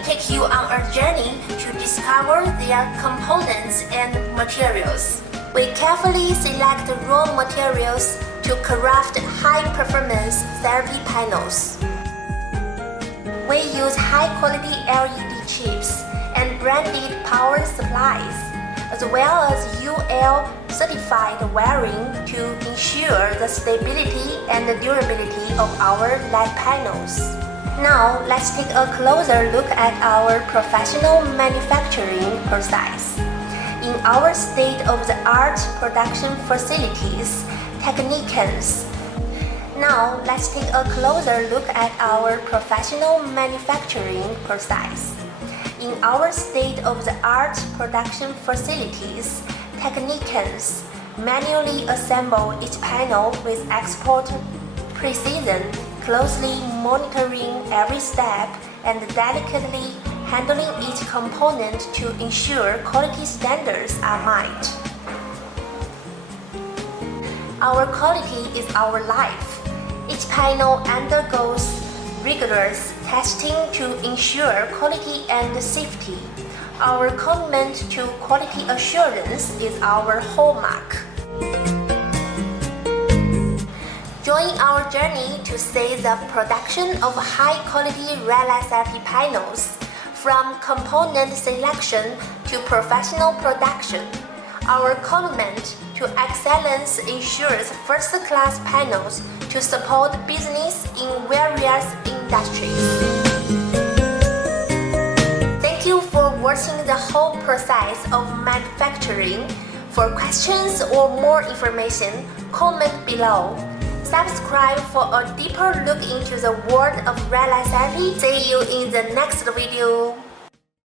me take you on a journey to discover their components and materials. We carefully select raw materials to craft high-performance therapy panels. We use high-quality LED chips and branded power supplies, as well as UL-certified wiring to ensure the stability and durability of our LED panels. Now, let's take a closer look at our professional manufacturing process. In our state-of-the-art production facilities, technicians. Now, let's take a closer look at our professional manufacturing process. In our state-of-the-art production facilities, technicians manually assemble each panel with expert precision, closely monitoring every step and delicately handling each component to ensure quality standards are met. Our quality is our life. Each panel undergoes rigorous testing to ensure quality and safety. Our commitment to quality assurance is our hallmark. Join our journey to see the production of high-quality red light therapy panels, from component selection to professional production. Our commitment to excellence ensures first-class panels to support business in various industries. Thank you for watching the whole process of manufacturing. For questions or more information, comment below. Subscribe for a deeper look into the world of red light therapy. See you in the next video.